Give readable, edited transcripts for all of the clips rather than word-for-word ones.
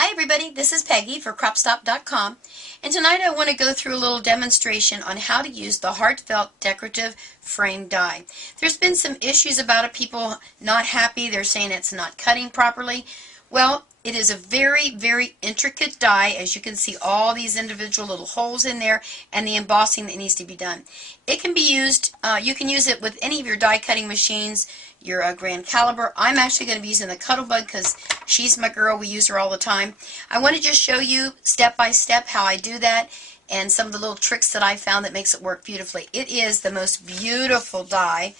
Hi everybody, this is Peggy for Cropstop.com, and tonight I want to go through a little demonstration on how to use the Heartfelt Decorative Frame Die. There's been some issues about it, people not happy, they're saying it's not cutting properly. Well, it is a very, very intricate die. As you can see, all these individual little holes in there and the embossing that needs to be done. It can be used, you can use it with any of your die cutting machines, your Grand Caliber. I'm actually going to be using the Cuttlebug because she's my girl. We use her all the time. I want to just show you step by step how I do that and some of the little tricks that I found that makes it work beautifully. It is the most beautiful die.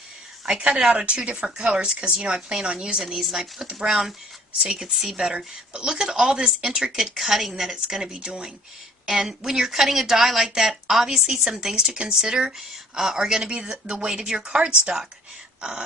I cut it out of two different colors because, you know, I plan on using these, and I put the brown so you could see better. But look at all this intricate cutting that it's going to be doing. And when you're cutting a die like that, obviously some things to consider are going to be the weight of your cardstock.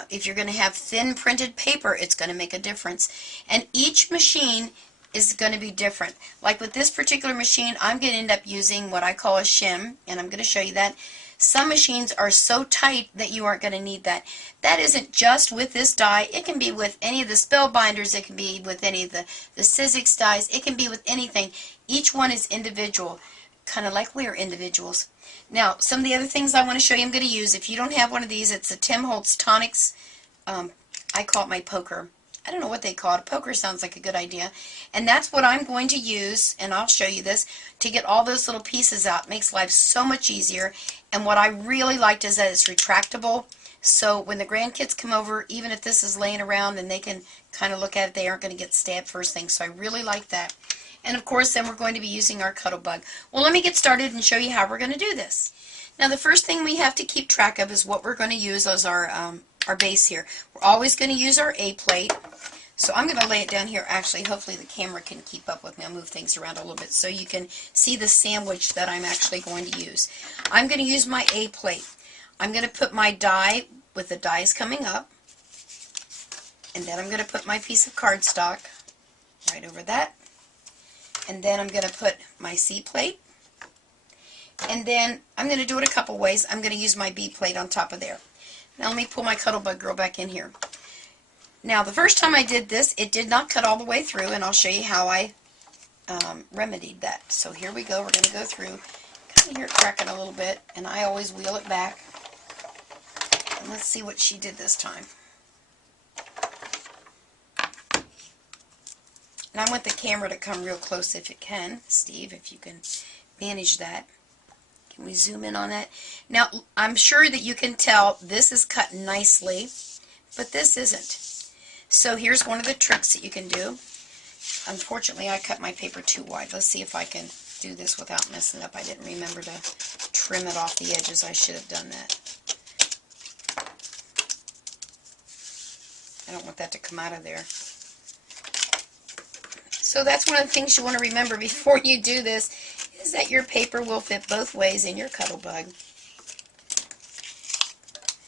If you're going to have thin printed paper, it's going to make a difference. And each machine is going to be different. Like with this particular machine, I'm going to end up using what I call a shim, and I'm going to show you that. Some machines are so tight that you aren't going to need that. That isn't just with this die. It can be with any of the Spellbinders. It can be with any of the Sizzix dies. It can be with anything. Each one is individual, kind of like we're individuals. Now, some of the other things I want to show you I'm going to use, if you don't have one of these, it's a Tim Holtz Tonics. I call it my poker. I don't know what they call it. A poker sounds like a good idea. And that's what I'm going to use, and I'll show you this, to get all those little pieces out. It makes life so much easier. And what I really liked is that it's retractable. So when the grandkids come over, even if this is laying around and they can kind of look at it, they aren't going to get stabbed first thing. So I really like that. And of course, then we're going to be using our Cuttlebug. Well, let me get started and show you how we're going to do this. Now, the first thing we have to keep track of is what we're going to use as our base here. We're always going to use our A plate. So I'm going to lay it down here. Actually, hopefully the camera can keep up with me. I'll move things around a little bit so you can see the sandwich that I'm actually going to use. I'm going to use my A plate. I'm going to put my die with the dies coming up. And then I'm going to put my piece of cardstock right over that. And then I'm going to put my C plate. And then I'm going to do it a couple ways. I'm going to use my B plate on top of there. Now let me pull my Cuttlebug girl back in here. Now the first time I did this, it did not cut all the way through, and I'll show you how I remedied that. So here we go. We're going to go through. Kind of hear it cracking a little bit, and I always wheel it back. And let's see what she did this time. And I want the camera to come real close if it can. Steve, if you can manage that. Can we zoom in on that? Now, I'm sure that you can tell this is cut nicely, but this isn't. So here's one of the tricks that you can do. Unfortunately, I cut my paper too wide. Let's see if I can do this without messing up. I didn't remember to trim it off the edges. I should have done that. I don't want that to come out of there. So that's one of the things you want to remember before you do this, is that your paper will fit both ways in your Cuttlebug.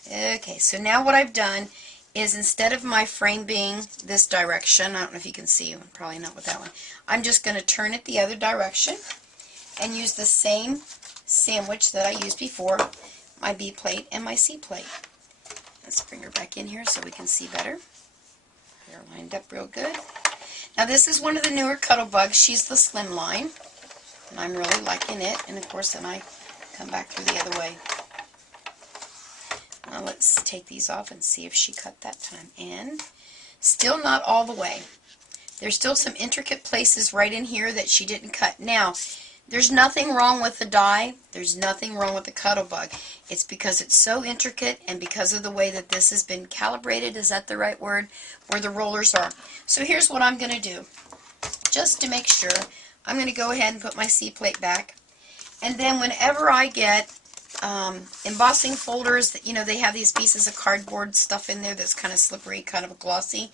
Okay, so now what I've done is, instead of my frame being this direction, I don't know if you can see, probably not with that one, I'm just going to turn it the other direction and use the same sandwich that I used before, my B plate and my C plate. Let's bring her back in here so we can see better. They're lined up real good. Now this is one of the newer Cuttlebugs. She's the slim line, and I'm really liking it. And of course then I come back through the other way. Now let's take these off and see if she cut that time. And still not all the way. There's still some intricate places right in here that she didn't cut. Now, there's nothing wrong with the die. There's nothing wrong with the Cuttlebug. It's because it's so intricate and because of the way that this has been calibrated, is that the right word, where the rollers are. So here's what I'm going to do. Just to make sure, I'm going to go ahead and put my C plate back. And then whenever I get embossing folders, that, you know, they have these pieces of cardboard stuff in there that's kind of slippery, kind of glossy.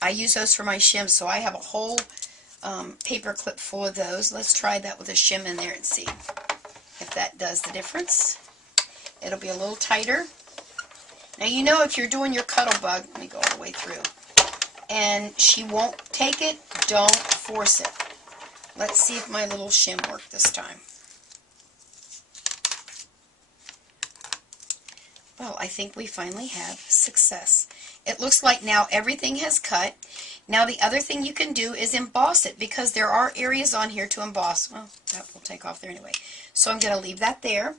I use those for my shims, so I have a whole paper clip full of those. Let's try that with a shim in there and see if that does the difference. It'll be a little tighter. Now, you know, if you're doing your Cuttlebug, let me go all the way through, and she won't take it, don't force it. Let's see if my little shim worked this time. Well, I think we finally have success. It looks like now everything has cut, Now the other thing you can do is emboss it, because there are areas on here to emboss. Well, that will take off there anyway. So I'm going to leave that there.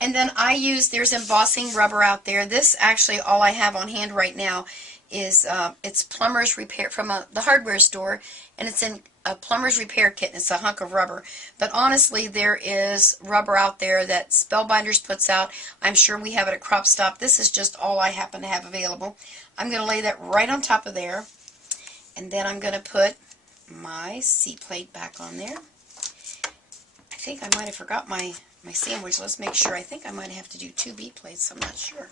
And then there's embossing rubber out there. This actually, all I have on hand right now is, it's plumber's repair from the hardware store, and it's in a plumber's repair kit, and it's a hunk of rubber. But honestly, there is rubber out there that Spellbinders puts out. I'm sure we have it at Crop Stop. This is just all I happen to have available. I'm going to lay that right on top of there, and then I'm going to put my C-plate back on there. I think I might have forgot my sandwich. Let's make sure. I think I might have to do 2 B plates. I'm not sure.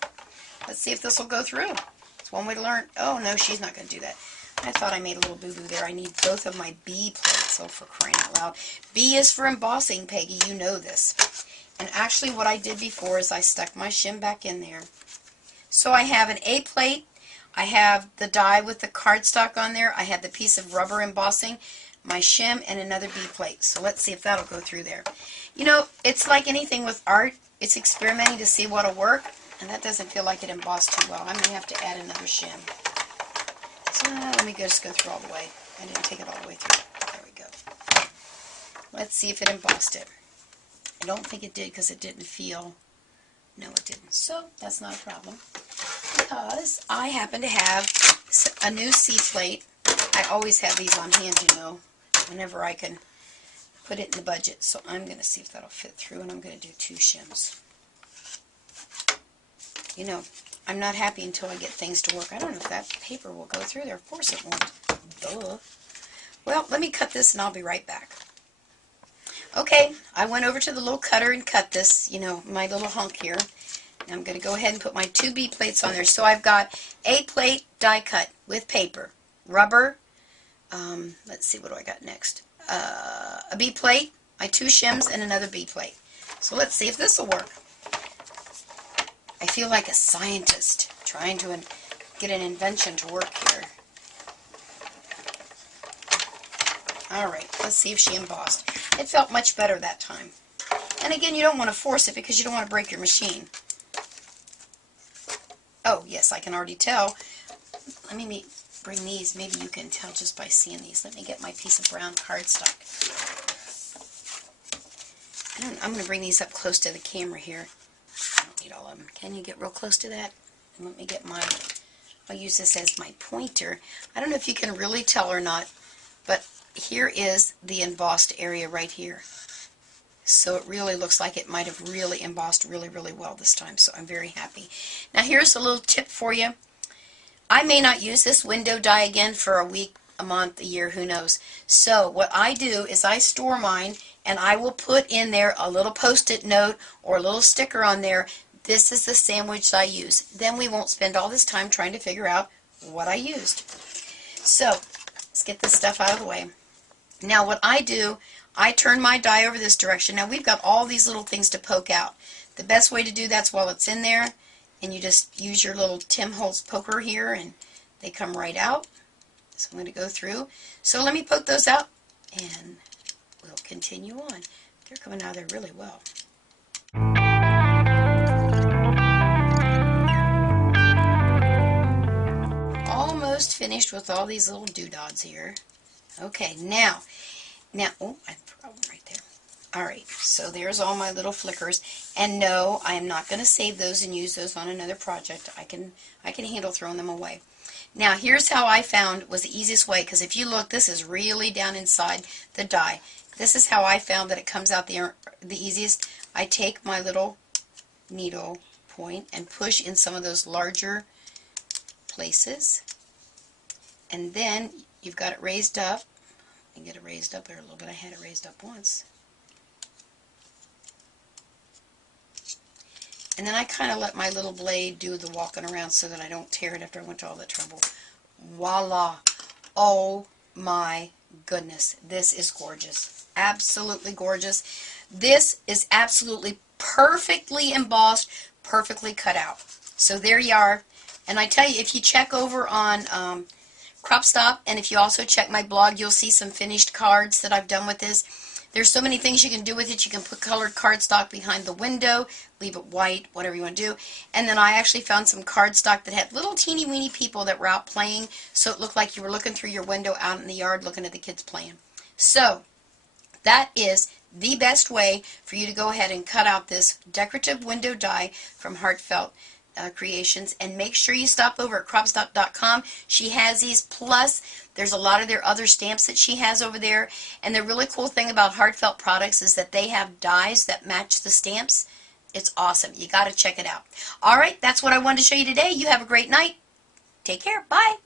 Let's see if this will go through. It's one way to learn. Oh, no, she's not going to do that. I thought I made a little boo-boo there. I need both of my B plates. Oh, for crying out loud. B is for embossing, Peggy. You know this. And actually what I did before is I stuck my shim back in there. So I have an A plate. I have the die with the cardstock on there. I have the piece of rubber embossing, my shim, and another B plate. So let's see if that'll go through there. You know, it's like anything with art. It's experimenting to see what'll work, and that doesn't feel like it embossed too well. I may have to add another shim. So let me just go through all the way. I didn't take it all the way through. There we go. Let's see if it embossed it. I don't think it did, because it didn't feel... No, it didn't. So that's not a problem, because I happen to have a new C plate. I always have these on hand, you know, whenever I can put it in the budget. So I'm going to see if that'll fit through, and I'm going to do 2 shims. You know, I'm not happy until I get things to work. I don't know if that paper will go through there. Of course it won't. Duh. Well, let me cut this, and I'll be right back. Okay, I went over to the little cutter and cut this, you know, my little hunk here. Now I'm going to go ahead and put my 2 B plates on there. So I've got A plate die cut with paper, rubber. Let's see, what do I got next? A B plate, my 2 shims, and another B plate. So let's see if this will work. I feel like a scientist trying to get an invention to work here. Alright, let's see if she embossed. It felt much better that time. And again, you don't want to force it, because you don't want to break your machine. Oh, yes, I can already tell. Let me bring these. Maybe you can tell just by seeing these. Let me get my piece of brown cardstock. I'm going to bring these up close to the camera here. I don't need all of them. Can you get real close to that? And let me get I'll use this as my pointer. I don't know if you can really tell or not, but here is the embossed area right here. So it really looks like it might have really embossed really, really well this time. So I'm very happy. Now here's a little tip for you. I may not use this window die again for a week, a month, a year, who knows. So what I do is I store mine, and I will put in there a little post-it note or a little sticker on there. This is the sandwich I use. Then we won't spend all this time trying to figure out what I used. So let's get this stuff out of the way. Now what I do, I turn my die over this direction. Now we've got all these little things to poke out. The best way to do that's while it's in there, and you just use your little Tim Holtz poker here, and they come right out. So I'm going to go through. So let me poke those out, and we'll continue on. They're coming out of there really well. Almost finished with all these little doodads here. Okay, now, oh, I forgot one right there. Alright, so there's all my little flickers. And no, I am not going to save those and use those on another project. I can handle throwing them away. Now, here's how I found was the easiest way, because if you look, this is really down inside the die. This is how I found that it comes out the easiest. I take my little needle point and push in some of those larger places. And then you've got it raised up. You get it raised up there a little bit. I had it raised up once. And then I kind of let my little blade do the walking around so that I don't tear it after I went to all that trouble. Voila! Oh my goodness. This is gorgeous. Absolutely gorgeous. This is absolutely perfectly embossed, perfectly cut out. So there you are. And I tell you, if you check over on Crop Stop, and if you also check my blog, you'll see some finished cards that I've done with this. There's so many things you can do with it. You can put colored cardstock behind the window, leave it white, whatever you want to do. And then I actually found some cardstock that had little teeny weeny people that were out playing, so it looked like you were looking through your window out in the yard looking at the kids playing. So that is the best way for you to go ahead and cut out this decorative window die from Heartfelt Creations. And make sure you stop over at cropstop.com. She has these, plus there's a lot of their other stamps that she has over there. And the really cool thing about Heartfelt products is that they have dies that match the stamps. It's awesome. You got to check it out. All right, that's what I wanted to show you today. You have a great night. Take care. Bye.